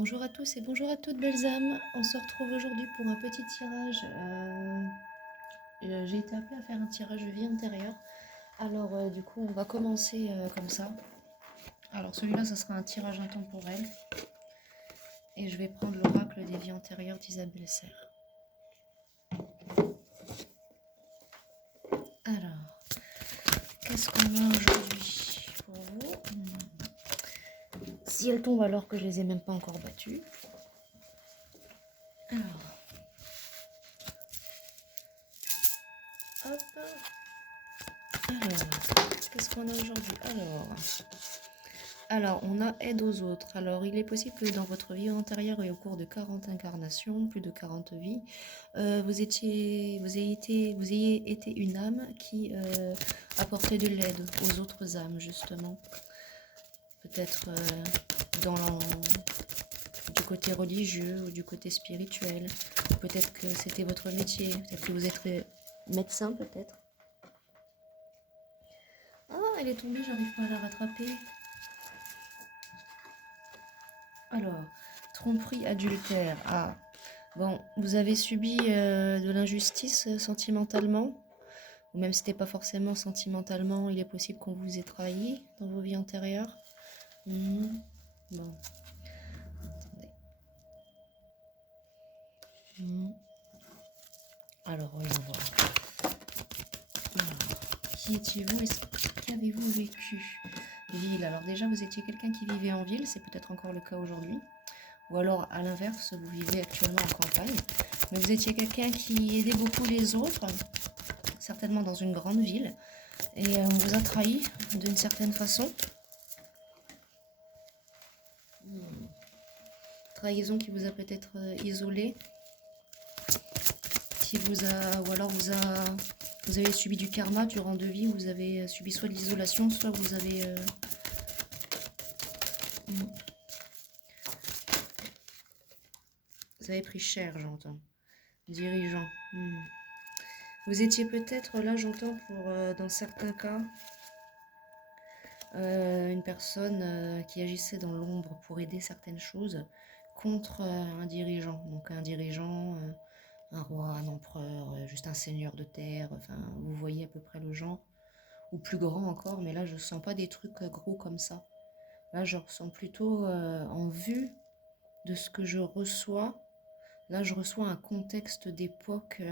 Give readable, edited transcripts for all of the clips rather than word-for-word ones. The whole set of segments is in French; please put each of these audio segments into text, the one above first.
Bonjour à tous et bonjour à toutes belles âmes. On se retrouve aujourd'hui pour un petit tirage. J'ai été appelée à faire un tirage de vie antérieure. Alors du coup on va commencer comme ça. Alors celui-là ce sera un tirage intemporel. Et je vais prendre l'oracle des vies antérieures d'Isabelle Serre. Alors, qu'est-ce qu'on a aujourd'hui pour vous? Si elles tombent alors que je les ai même pas encore battues. Alors, hop. Alors, qu'est-ce qu'on a aujourd'hui? Alors, on a aide aux autres. Alors, il est possible que dans votre vie antérieure et au cours de 40 incarnations, plus de 40 vies, vous ayez été une âme qui apportait de l'aide aux autres âmes, justement. Peut-être du côté religieux ou du côté spirituel. Peut-être que c'était votre métier. Peut-être que vous êtes médecin, peut-être. Ah, elle est tombée, j'arrive pas à la rattraper. Alors, tromperie, adultère. Ah, bon, vous avez subi de l'injustice sentimentalement, ou même si c'était pas forcément sentimentalement, il est possible qu'on vous ait trahi dans vos vies antérieures. Bon, attendez. Alors, voyons voir. Alors, qui étiez-vous et qu'avez-vous vécu? Ville. Alors déjà, vous étiez quelqu'un qui vivait en ville, c'est peut-être encore le cas aujourd'hui. Ou alors, à l'inverse, vous vivez actuellement en campagne. Mais vous étiez quelqu'un qui aidait beaucoup les autres, certainement dans une grande ville. Et on vous a trahi d'une certaine façon. Trahison qui vous a peut-être isolé. Qui vous a, ou alors vous avez subi du karma durant deux vies. Vous avez subi soit de l'isolation, soit vous avez... Vous avez pris cher, j'entends. Dirigeant. Vous étiez peut-être, là j'entends, pour dans certains cas, une personne qui agissait dans l'ombre pour aider certaines choses contre un dirigeant. Donc un dirigeant, un roi, un empereur, juste un seigneur de terre, enfin vous voyez à peu près le genre. Ou plus grand encore, mais là je sens pas des trucs gros comme ça. Là je ressens plutôt en vue de ce que je reçois. Là je reçois un contexte d'époque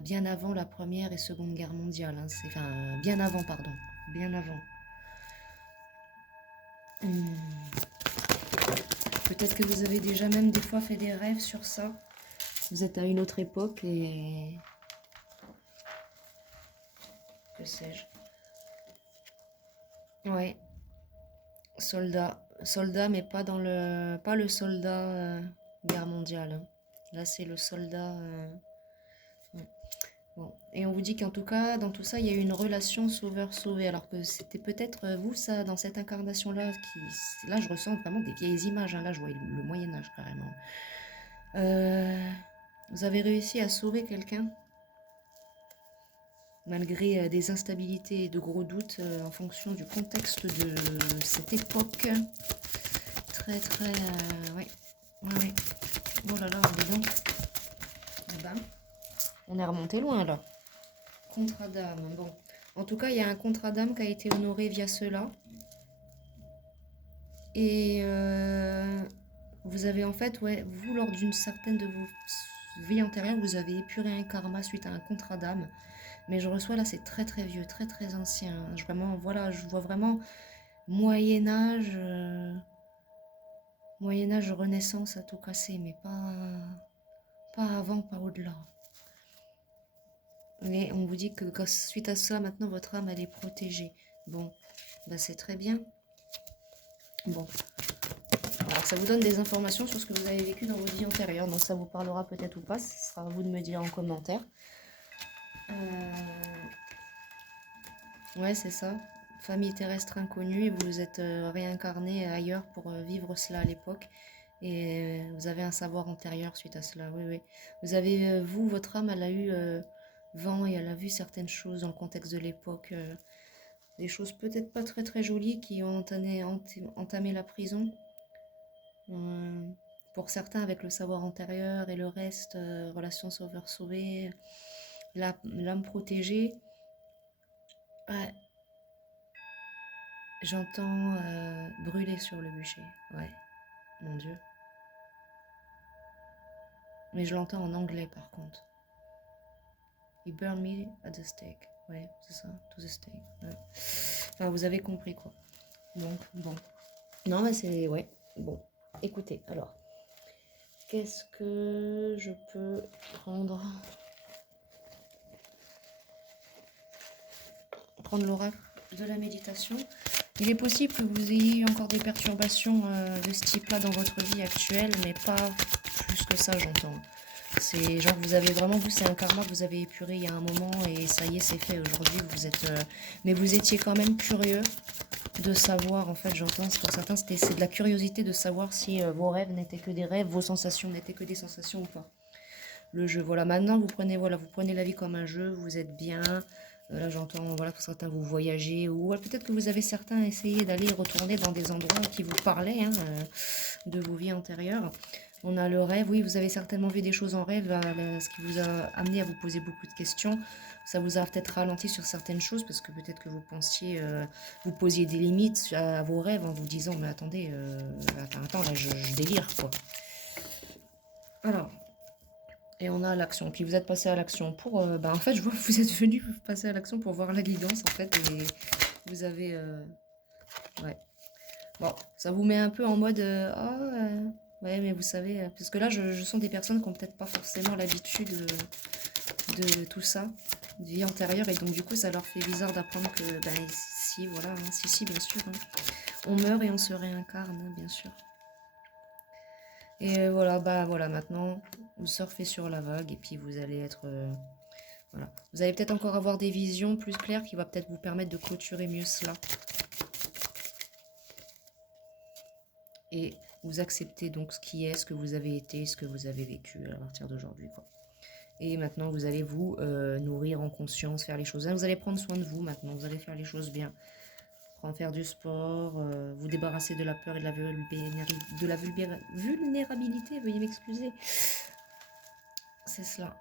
bien avant la Première et Seconde Guerre mondiale. Hein. Enfin, bien avant, pardon. Bien avant. Peut-être que vous avez déjà même des fois fait des rêves sur ça. Vous êtes à une autre époque et... Que sais-je? Ouais. Soldat. Soldat, mais pas dans le... Pas le soldat guerre mondiale. Hein. Là, c'est le soldat... Bon. Et on vous dit qu'en tout cas, dans tout ça, il y a eu une relation sauveur-sauvé. Alors que c'était peut-être vous, ça, dans cette incarnation-là, qui... Là, je ressens vraiment des vieilles images. Hein. Là, je vois le Moyen-Âge, carrément. Vous avez réussi à sauver quelqu'un malgré des instabilités et de gros doutes en fonction du contexte de cette époque. Très, très... ouais. Ouais. Oh là là, dis donc. Eh ben, on est remonté loin, là. Contrat d'âme, bon. En tout cas, il y a un contrat d'âme qui a été honoré via cela. Et vous avez en fait, ouais, vous, lors d'une certaine de vos vies antérieures, vous avez épuré un karma suite à un contrat d'âme. Mais je reçois là, c'est très très vieux, très très ancien. Vraiment, voilà, je vois vraiment Moyen-Âge, Moyen-Âge, Renaissance à tout casser, mais pas avant, pas au-delà. Mais on vous dit que suite à ça, maintenant, votre âme, elle est protégée. Bon, bah c'est très bien. Bon. Alors, ça vous donne des informations sur ce que vous avez vécu dans vos vies antérieures. Donc, ça vous parlera peut-être ou pas. Ce sera à vous de me dire en commentaire. Ouais, c'est ça. Famille terrestre inconnue. Et vous vous êtes réincarné ailleurs pour vivre cela à l'époque. Et vous avez un savoir antérieur suite à cela. Oui, oui. Vous avez, vous, votre âme, elle a eu vent et elle a vu certaines choses dans le contexte de l'époque. Des choses peut-être pas très très jolies qui ont entamé la prison. pour certains, avec le savoir antérieur et le reste, relation sauveur-sauvé, l'âme protégée, ouais, j'entends brûler sur le bûcher. Ouais, mon Dieu. Mais je l'entends en anglais par contre. He burned me at the stake. Ouais, c'est ça, to the stake. Ouais. Enfin, vous avez compris quoi. Donc, bon. Non, mais c'est... Ouais, bon. Écoutez, alors. Qu'est-ce que je peux prendre? Prendre l'oracle de la méditation. Il est possible que vous ayez encore des perturbations de ce type-là dans votre vie actuelle, mais pas plus que ça, j'entends. C'est genre vous avez vraiment, vous, c'est un karma que vous avez épuré il y a un moment et ça y est, c'est fait. Aujourd'hui, vous êtes... mais vous étiez quand même curieux de savoir, en fait, j'entends, pour certains, c'est de la curiosité de savoir si vos rêves n'étaient que des rêves, vos sensations n'étaient que des sensations ou pas. Le jeu, voilà, maintenant, vous prenez la vie comme un jeu, vous êtes bien... Là, j'entends, voilà, pour certains, vous voyagez, ou peut-être que vous avez certains essayé d'aller retourner dans des endroits qui vous parlaient, hein, de vos vies antérieures. On a le rêve, oui, vous avez certainement vu des choses en rêve, ce qui vous a amené à vous poser beaucoup de questions. Ça vous a peut-être ralenti sur certaines choses, parce que peut-être que vous pensiez, vous posiez des limites à vos rêves en vous disant, mais attendez, attends, là, je délire, quoi. Alors... Et on a l'action. Puis vous êtes passé à l'action pour... en fait, je vois que vous êtes venu passer à l'action pour voir la guidance, en fait. Et vous avez... ouais. Bon, ça vous met un peu en mode... ouais, mais vous savez... parce que là, je sens des personnes qui n'ont peut-être pas forcément l'habitude de tout ça, de vie antérieure. Et donc, du coup, ça leur fait bizarre d'apprendre que... si, voilà. Hein, si, bien sûr. Hein. On meurt et on se réincarne, hein, bien sûr. Et voilà, voilà, maintenant, vous surfez sur la vague et puis vous allez être... voilà. Vous allez peut-être encore avoir des visions plus claires qui va peut-être vous permettre de clôturer mieux cela. Et vous acceptez donc ce qui est, ce que vous avez été, ce que vous avez vécu à partir d'aujourd'hui, quoi. Et maintenant, vous allez vous nourrir en conscience, faire les choses. Vous allez prendre soin de vous maintenant, vous allez faire les choses bien. Faire du sport, vous débarrasser de la peur et de la vulnérabilité, veuillez m'excuser. C'est cela.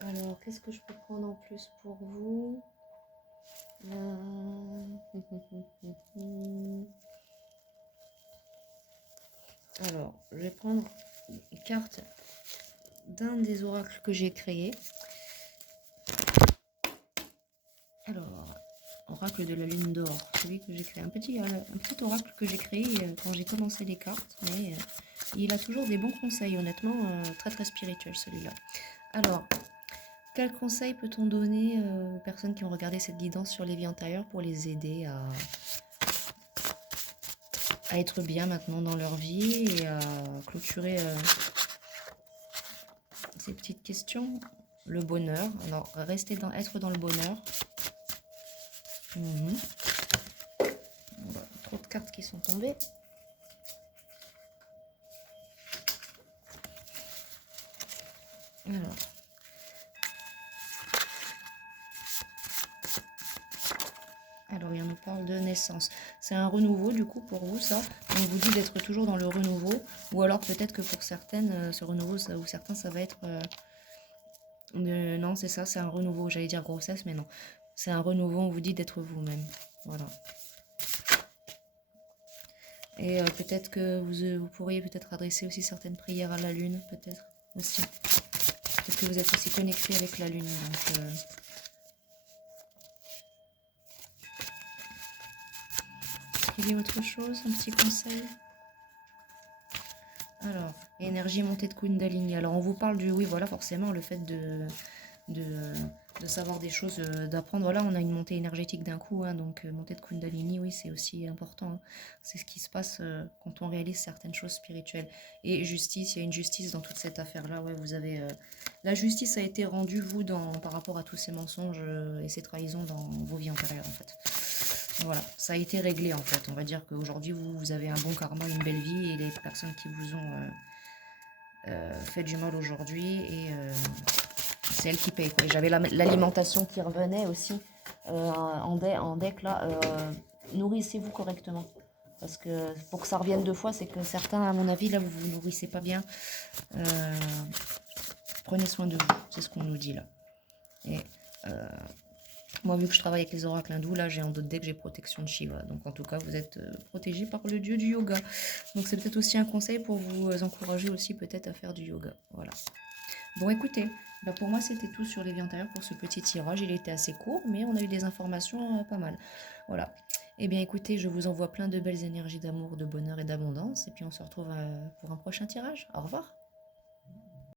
Alors, qu'est-ce que je peux prendre en plus pour vous? Alors, je vais prendre une carte d'un des oracles que j'ai créé. Alors, oracle de la lune d'or, celui que j'ai créé. Un petit oracle que j'ai créé quand j'ai commencé les cartes, mais il a toujours des bons conseils, honnêtement, très très spirituel celui-là. Alors, quel conseil peut-on donner aux personnes qui ont regardé cette guidance sur les vies antérieures pour les aider à être bien maintenant dans leur vie et à clôturer ces petites questions? Le bonheur, alors être dans le bonheur. Voilà, trop de cartes qui sont tombées. Alors, il nous parle de naissance. C'est un renouveau, du coup, pour vous, ça. On vous dit d'être toujours dans le renouveau. Ou alors, peut-être que pour certaines, ce renouveau, ou certains, ça va être... non, c'est ça, c'est un renouveau. J'allais dire grossesse, mais non. C'est un renouveau, on vous dit d'être vous-même. Voilà. Et peut-être que vous pourriez peut-être adresser aussi certaines prières à la lune, peut-être, aussi. Peut-être que vous êtes aussi connecté avec la lune, donc... Il y a autre chose, un petit conseil? Alors, énergie montée de Kundalini. Alors, on vous parle du... Oui, voilà, forcément, le fait de savoir des choses, d'apprendre. Voilà, on a une montée énergétique d'un coup, hein, donc montée de Kundalini, oui, c'est aussi important. Hein. C'est ce qui se passe quand on réalise certaines choses spirituelles. Et justice, il y a une justice dans toute cette affaire-là. Ouais, vous avez... la justice a été rendue, vous, par rapport à tous ces mensonges et ces trahisons dans vos vies antérieures, en fait. Voilà, ça a été réglé en fait. On va dire qu'aujourd'hui vous avez un bon karma, une belle vie et les personnes qui vous ont fait du mal aujourd'hui et c'est elles qui payent. J'avais l'alimentation qui revenait aussi en deck là. Nourrissez-vous correctement. parce que pour que ça revienne 2 fois, c'est que certains, à mon avis, là, vous vous nourrissez pas bien. Euh, Prenez soin de vous, c'est ce qu'on nous dit là. Et moi, vu que je travaille avec les oracles hindous, là, j'ai en deck, j'ai protection de Shiva. Donc, en tout cas, vous êtes protégé par le dieu du yoga. Donc, c'est peut-être aussi un conseil pour vous encourager aussi peut-être à faire du yoga. Voilà. Bon, écoutez, bah pour moi, c'était tout sur les vies antérieures pour ce petit tirage. Il était assez court, mais on a eu des informations pas mal. Voilà. Eh bien, écoutez, je vous envoie plein de belles énergies d'amour, de bonheur et d'abondance. Et puis, on se retrouve pour un prochain tirage. Au revoir.